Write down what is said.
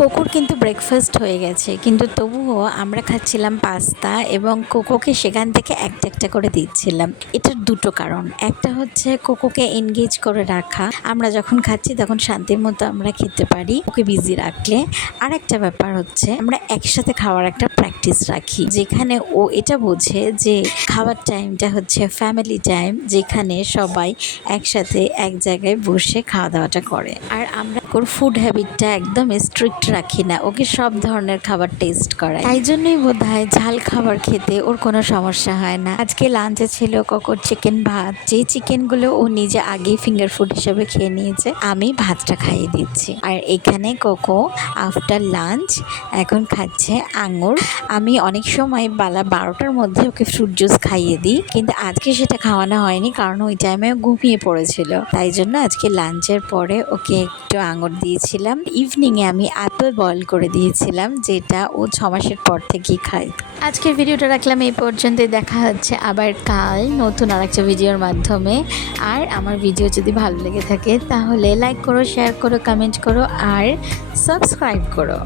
কোকোর কিন্তু ব্রেকফাস্ট হয়ে গেছে, কিন্তু তবুও আমরা খাচ্ছিলাম পাস্তা এবং কোকোকে সেখান থেকে একটা একটা করে দিচ্ছিলাম। এটার দুটো কারণ, একটা হচ্ছে কোকোকে এনগেজ করে রাখা, আমরা যখন খাচ্ছি তখন শান্তির মতো আমরা খেতে পারি ওকে বিজি রাখলে। আর একটা ব্যাপার হচ্ছে আমরা একসাথে খাওয়ার একটা প্র্যাকটিস রাখি, যেখানে ও এটা বোঝে যে খাওয়ার টাইমটা হচ্ছে ফ্যামিলি টাইম, যেখানে সবাই একসাথে এক জায়গায় বসে খাওয়া দাওয়াটা করে। আর আমরা ওর ফুড হ্যাবিটটা একদম স্ট্রিক্ট রাখি না, ওকে সব ধরনের খাবার টেস্ট করাই, তাই জন্যই বোধহয় ঝাল খাবার খেতে ওর কোনো সমস্যা হয় না। আজকে লাঞ্চে ছিল কোকোর চিকেন ভাত, যে চিকেনগুলো ও নিজে আগেই ফিঙ্গার ফুড হিসেবে খেয়ে নিয়েছে, আমি ভাতটা খাইয়ে দিচ্ছি। আর এখানে কোকো আফটার লাঞ্চ এখন খাচ্ছে আঙুর। আমি অনেক সময় বেলা 12টার মধ্যে ওকে ফ্রুট জুস খাইয়ে দিই, কিন্তু আজকে সেটা খাওয়ানো হয়নি, কারণ ওই টাইমে ঘুমিয়ে পড়েছিল। তাই জন্য আজকে লাঞ্চের পরে ওকে একটু আঙুর দিয়েছিলাম। ইভিনিংয়ে আমি অ্যাপেল বয়েল করে দিয়েছিলাম, যেটা ও 6 মাসের পর থেকেই খায়। আজকের ভিডিওটা রাখলাম এই পর্যন্তই, দেখা হচ্ছে আবার কাল নতুন আরেকটা ভিডিওর মাধ্যমে। আর আমার ভিডিও যদি ভালো লেগে থাকে তাহলে লাইক করো, শেয়ার করো, কমেন্ট করো আর সাবস্ক্রাইব করো।